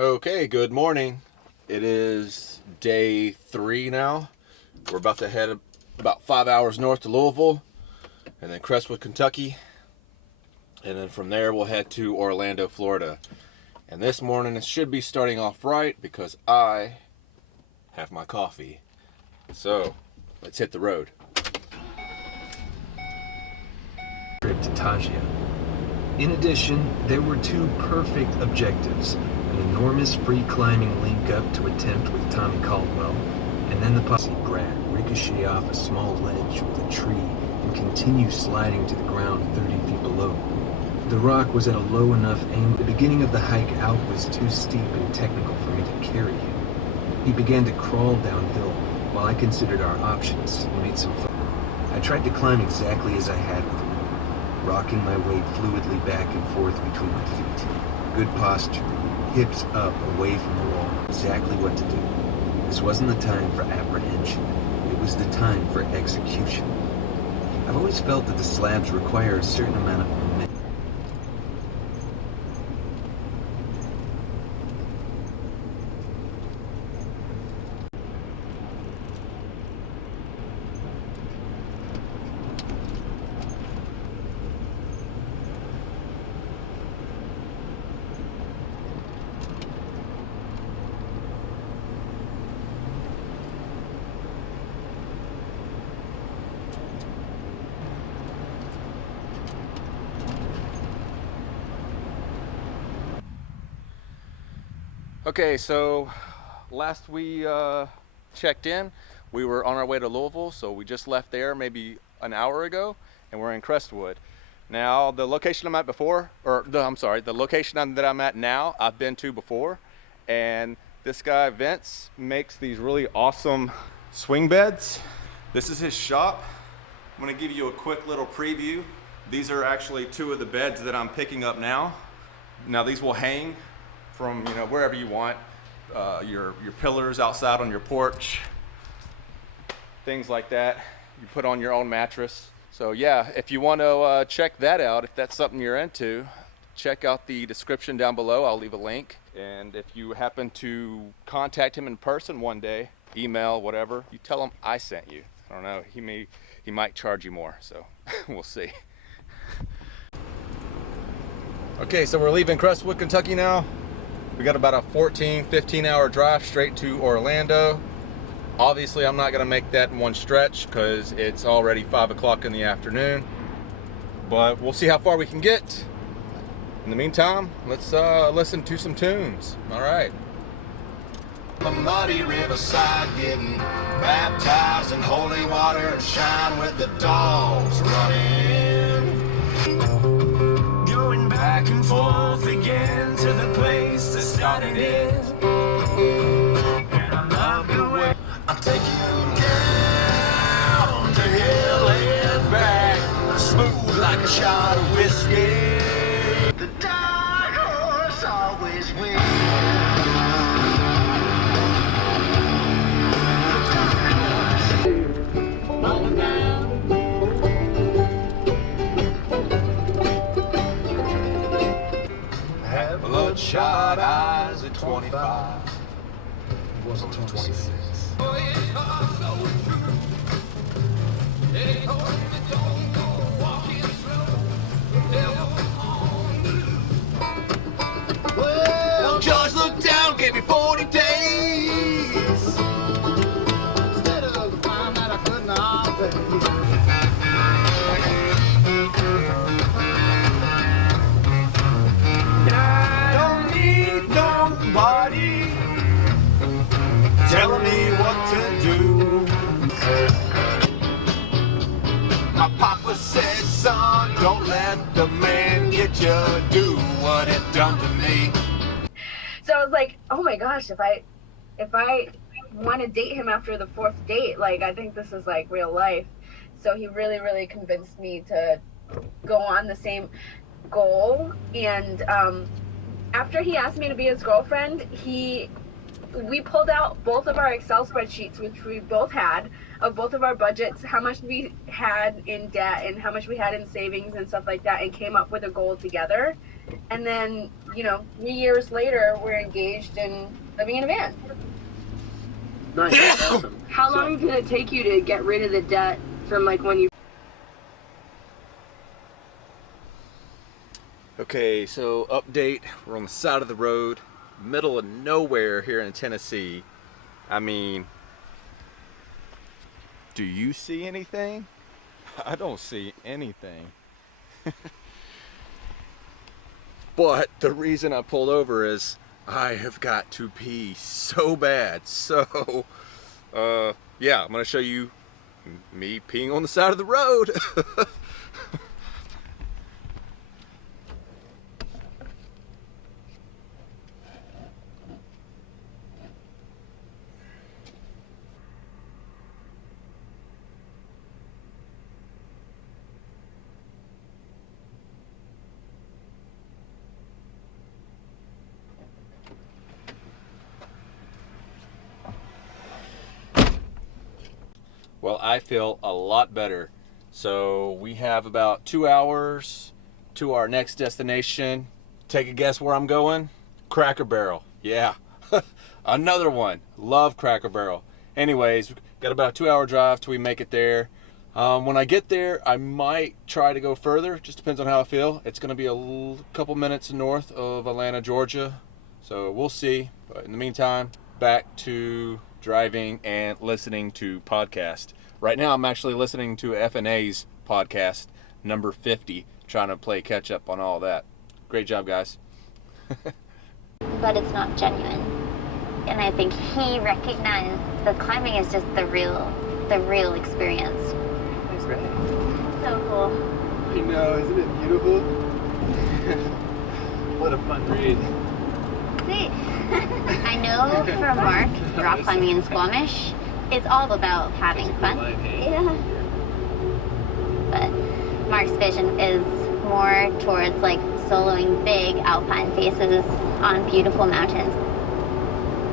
Okay, good morning. It is day 3 now. We're about to head about 5 hours north to Louisville and then Crestwood, Kentucky. And then from there we'll head to Orlando, Florida. And this morning it should be starting off right because I have my coffee. So let's hit the road. To Tajia. In addition, there were 2 perfect objectives: an enormous free climbing link up to attempt with Tommy Caldwell, and then the posse Brad ricochet off a small ledge with a tree and continue sliding to the ground 30 feet below. The rock was at a low enough angle. The beginning of the hike out was too steep and technical for me to carry him. He began to crawl downhill while I considered our options and made some fun. I tried to climb exactly as I had with him, rocking my weight fluidly back and forth between my feet. Good posture, hips up away from the wall, exactly what to do. This wasn't the time for apprehension, it was the time for execution. I've always felt that the slabs require a certain amount of momentum. Okay, so last we checked in, we were on our way to Louisville, so we just left there maybe an hour ago, and we're in Crestwood. Now, the location I'm at before, the location that I'm at now, I've been to before, and this guy, Vince, makes these really awesome swing beds. This is his shop. I'm gonna give you a quick little preview. These are actually 2 of the beds that I'm picking up now. Now, these will hang from wherever you want, your pillars outside on your porch, things like that. You put on your own mattress. So yeah, if you want to check that out, if that's something you're into, check out the description down below. I'll leave a link. And if you happen to contact him in person one day, email, whatever, you tell him I sent you. I don't know, he might charge you more, so we'll see. Okay, so we're leaving Crestwood, Kentucky now. We got about a 15 hour drive straight to Orlando. Obviously, I'm not gonna make that in one stretch because it's already 5 o'clock in the afternoon, but we'll see how far we can get. In the meantime, let's listen to some tunes. All right. The muddy riverside, getting baptized in holy water and shine with the dogs running. Going back and forth again to the place that started it. And I love the way I'll take you down the hill and back, smooth like a shot of whiskey. The dark horse always wins. Bloodshot eyes at 25. It wasn't 26. Well, Judge looked down, gave me 40 days. Instead of the fine that I could not pay. Nobody telling me what to do. My papa says, son, don't let the man get you. Do what it done to me. So I was like, oh my gosh, if I want to date him after the 4th date, like, I think this is like real life. So he really convinced me to go on the same goal. And after he asked me to be his girlfriend, he we pulled out both of our Excel spreadsheets, which we both had, of both of our budgets, how much we had in debt and how much we had in savings and stuff like that, and came up with a goal together. And then, you know, 3 years later, we're engaged and living in a van. Nice, that's awesome. How long did it take you to get rid of the debt from like when you... Okay, so update, we're on the side of the road, middle of nowhere here in Tennessee. I mean, do you see anything? I don't see anything. But the reason I pulled over is I have got to pee so bad. So, yeah, I'm gonna show you me peeing on the side of the road. Well, I feel a lot better. So we have about 2 hours to our next destination. Take a guess where I'm going? Cracker Barrel. Yeah, another one. Love Cracker Barrel. Anyways, we've got about a 2 hour drive till we make it there. When I get there, I might try to go further. Just depends on how I feel. It's gonna be a couple minutes north of Atlanta, Georgia. So we'll see. But in the meantime, back to driving and listening to podcast. Right now I'm actually listening to FNA's podcast number 50, trying to play catch up on all that. Great job, guys. But it's not genuine. And I think he recognized that climbing is just the real experience. Thanks, Ray. So cool. I know, isn't it beautiful? What a fun read. See, I know for Mark, rock climbing in Squamish, it's all about having fun. Yeah. But Mark's vision is more towards like soloing big alpine faces on beautiful mountains.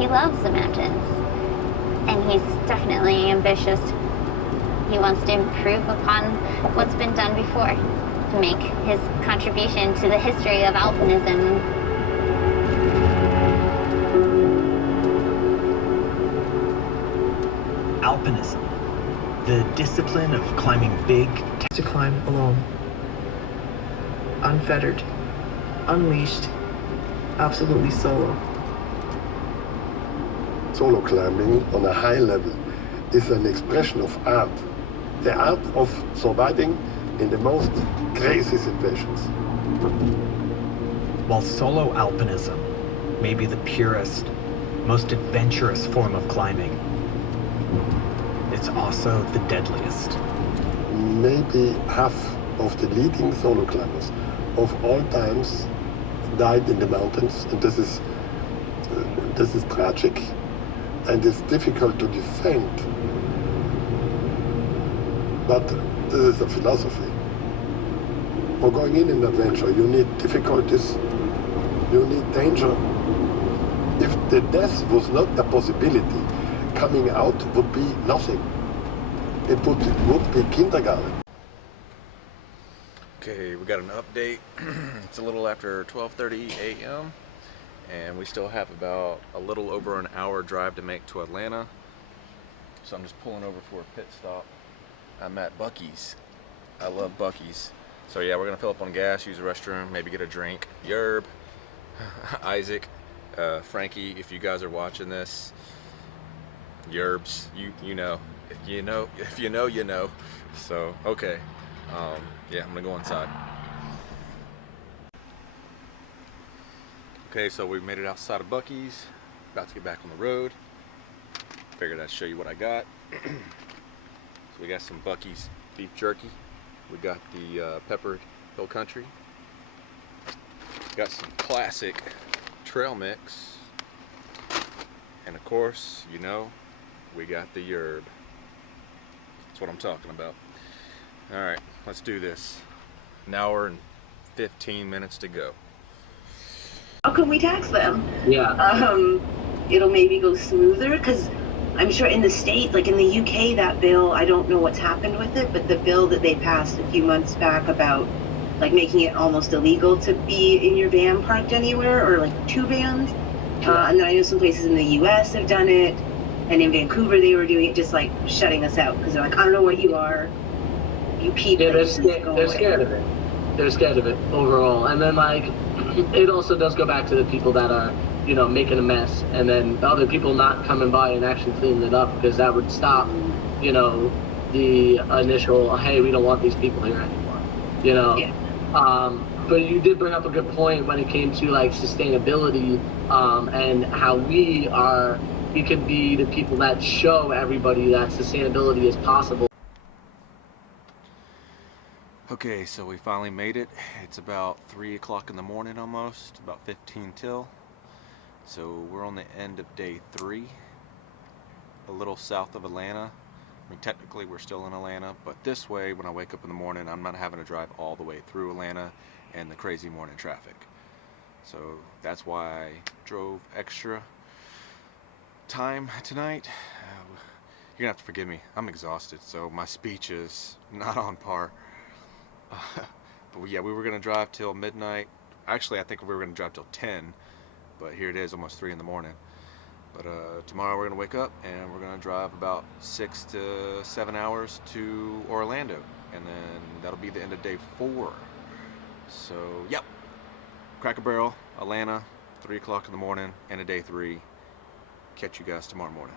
He loves the mountains, and he's definitely ambitious. He wants to improve upon what's been done before, to make his contribution to the history of alpinism. Alpinism, the discipline of climbing big, to climb alone, unfettered, unleashed, absolutely solo. Solo climbing on a high level is an expression of art, the art of surviving in the most crazy situations. while solo alpinism may be the purest, most adventurous form of climbing, it's also the deadliest. Maybe half of the leading solo climbers of all times died in the mountains, and this is tragic, and it's difficult to defend. But this is a philosophy. For going in an adventure, you need difficulties, you need danger. If the death was not a possibility, coming out would be nothing. It would be kindergarten. Okay, we got an update. It's a little after 12:30 a.m. and we still have about a little over an hour drive to make to Atlanta. So I'm just pulling over for a pit stop. I'm at Buc-ee's. I love Buc-ee's. So yeah, we're gonna fill up on gas, use the restroom, maybe get a drink. Yerb, Isaac, Frankie, if you guys are watching this, Yerbs, you know. If you know, you know. So, okay. Yeah, I'm gonna go inside. Okay, so we made it outside of Buc-ee's. About to get back on the road. Figured I'd show you what I got. So we got some Buc-ee's beef jerky. We got the peppered Hill Country. Got some classic trail mix. And of course, you know, we got the yerb. That's what I'm talking about. All right, let's do this. An hour and 15 minutes to go. How can we tax them? Yeah. it'll maybe go smoother, because I'm sure in the States, like in the UK, that bill, I don't know what's happened with it, but the bill that they passed a few months back about like making it almost illegal to be in your van parked anywhere, or like two vans. And then I know some places in the US have done it, and in Vancouver they were doing it, just like shutting us out, because they're like, I don't know what you are, you people. Yeah, they're scared of it. They're scared of it overall. And then like, it also does go back to the people that are, you know, making a mess, and then the other people not coming by and actually cleaning it up, because that would stop, you know, the initial, hey, we don't want these people here anymore, you know. Yeah. But you did bring up a good point when it came to like sustainability, and how we could be the people that show everybody that sustainability is possible. Okay, so we finally made it. It's about 3 o'clock in the morning almost, about 15 till. So we're on the end of day 3, a little south of Atlanta. I mean, technically we're still in Atlanta, but this way, when I wake up in the morning, I'm not having to drive all the way through Atlanta and the crazy morning traffic. So that's why I drove extra time tonight. You're gonna have to forgive me. I'm exhausted, so my speech is not on par. But yeah, we were gonna drive till midnight. Actually, I think we were gonna drive till 10, but here it is, almost 3 in the morning. But tomorrow we're gonna wake up and we're gonna drive about 6 to 7 hours to Orlando, and then that'll be the end of day 4. So yep, Cracker Barrel, Atlanta, 3 o'clock in the morning, end of day 3. Catch you guys tomorrow morning.